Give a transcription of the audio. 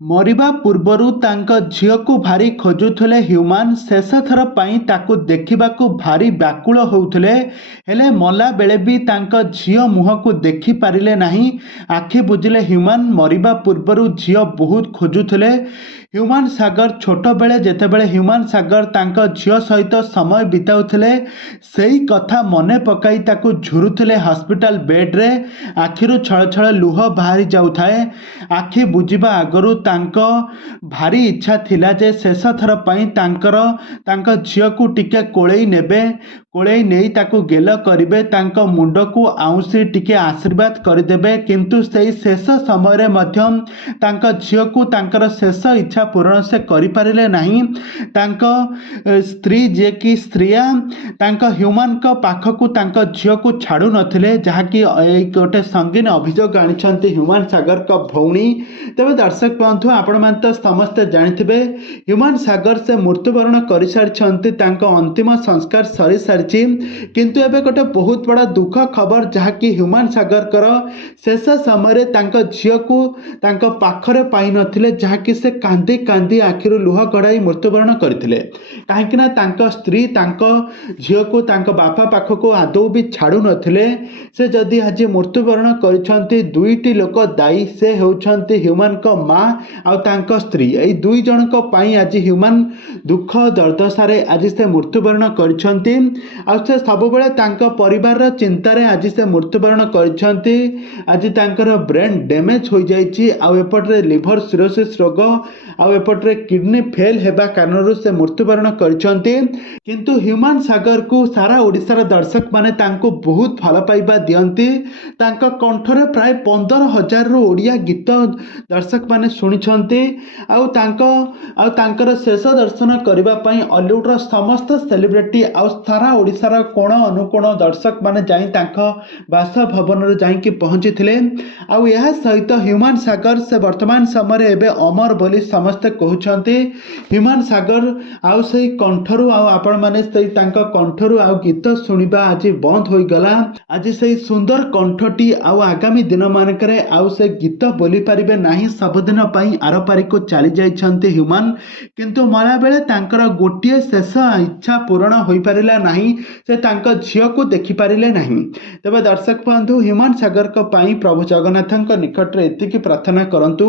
मरिबा पूर्वरु तांका झीलकु भारी खोजुथले ह्यूमान शेष थर पाई ताकु देखिबाकु भारी व्याकुल होउथले हेले मला बेले भी तांका झियो मुह को देखि पारिले नाही। आखि बुझिले ह्यूमान मरिबा पूर्वरु झियो बहुत खोजुथले। ह्यूमान सागर छोट बेले जेतेबेले ह्यूमान सागर तांका झियो सहित समय बिताउथले सेही कथा मने पकाई ताकु झुरुथले हॉस्पिटल बेड रे। आखिरु छळ छळ लुह बाहरी जाउथाए। आखि बुझिबा आगरु तांको भारी इच्छा थिला जे शेष थर पाई तांका झियो को टिके कोळेई नेबे, कोळेई नेई ताकु गेल करिबे, तांको मुंड को आउसी टिके आशीर्वाद करदेबे। किंतु सेही शेष समय रे मध्यम तांका झियो को तांकर शेष इच्छा पूरण से करि पारिले नाही। तांको स्त्री जे कि स्त्रिया तांको ह्यूमान को पाख को तांको झियो को छाडु नथिले, जहा कि गोटे संगीन अभियोग आनिछंती ह्यूमान सागर का भौणी। तेबे दर्शक बंधु आपण मान तो समस्त जानिथिबे ह्यूमान सागर से मृत्युवरण करि सारिछंती, तांको अंतिम संस्कार सरी सारिछि। किंतु एबे गोटे बहुत बड़ा दुख खबर जहा कि ह्यूमान सागर कर शेष समय रे तांको झियो को तांको पाखरे पाई नथिले, जहा कि से कांदी कांदी आखिरु लुह गड़ाई मृत्युवरण करथिले। काहेकि ना तांको स्त्री तांको झियो को तांको बापा पाख को आदौ भी छाडु नथिले। से जदि आज मृत्युवरण करिछंती दुईटी लोक दायी, से होउछंती ह्यूमान को माँ आउ तांको स्त्री। एई दुई जन को पाई आज ह्यूमान दुख दुर्दशारे आज से मृत्युवरण करिछंती। आउ से सब बेले तांको परिवार रा चिंता रे आज से मृत्युवरण करिछंती। आज तांकर ब्रेन डैमेज हो जाइछि, आउ एपटरे लिवर सिरोसिस रोग, आउ एपटरे किडनी फेल हेबा कारणरू से मृत्युवरण करिछंती। किंतु ह्यूमान सागर को सारा ओडिसा रा दर्शक माने तांको बहुत भल पाइबा दियंती। तांको कंठरे प्राय 15,000 रु ओडिया गीत दर्शक माने सुनिछंती। आउ तांकर शेष दर्शन करबा पई हॉलीवुड रा समस्त सेलिब्रिटी आउ सारा ओडिसा रा कोण अनुकोण दर्शक माने जाई तांको बासभवन रे जाई कि पहुंचीथिले। आउ यह सहित ह्यूमान सागर से वर्तमान समय रे एबे अमर बोली समस्त कहउछंती। ह्यूमान सागर आउ सेही कंठरू आउ आपण माने सेही तांको कंठरू आउ गीत सुनिबा आज बंद होई गला। आज सेही सुंदर कंठटी आउ आगामी दिन मानकरे आउ से गीत बोली पारिबे नाही, सबदिन पई आरपारी को चली जाइछंती ह्यूमान। किंतु मरा बेले तांकर गोटिए शेष इच्छा पूर्ण होई पारिला नाही, से तांको झियो को देखि पारिले नाही। तबे दर्शक बंधु ह्यूमान सागर को पाई प्रभु जगन्नाथଙ୍କ निकट रे एतिकी प्रार्थना करंतु